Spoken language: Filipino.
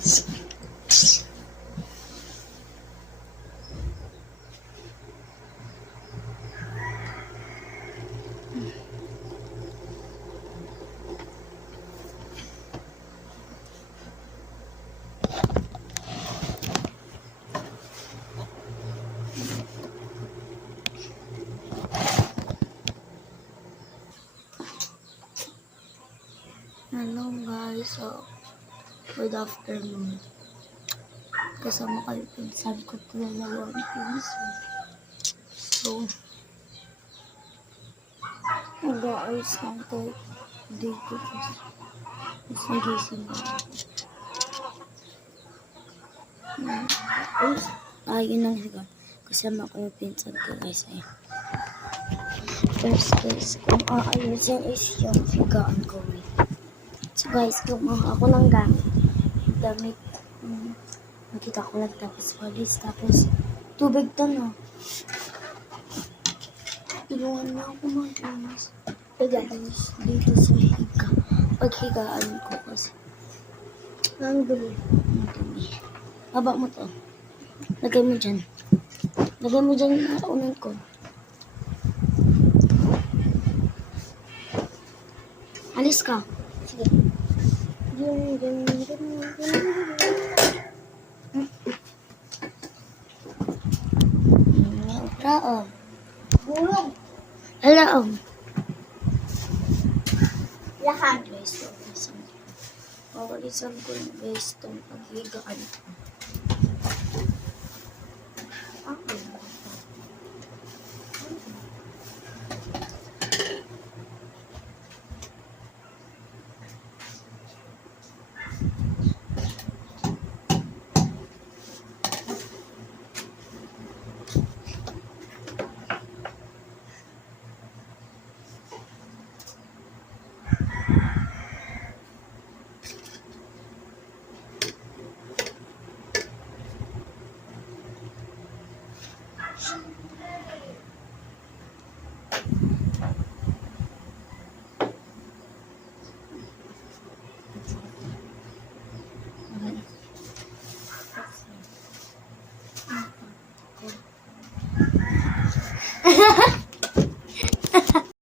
Hello guys, so good afternoon. Kasama kayo pinsan ko tulungan pinsan. So, mag-aayos lang tayo dito kasi gising ko. Ayun lang siya. Kasama ko yung pinsan ko guys. Ayun. First guys, kung aayusin is yung higaan ko. So guys, kumuha ako ng gamit. Nakita ko lang tapos walis, tapos tubig to no. Tulungan na ako mag-inis. Pag-aayos dito sa paghigaan ko kasi. Ang dumi. Baba mo to. Lagay mo dyan. Lagay mo dyan yung unan ko. Alis ka. Sige. Brao. Bulong. Hello. Lahat. Guys, pawalisan ko yung guys itong paghigaan ko. Okay.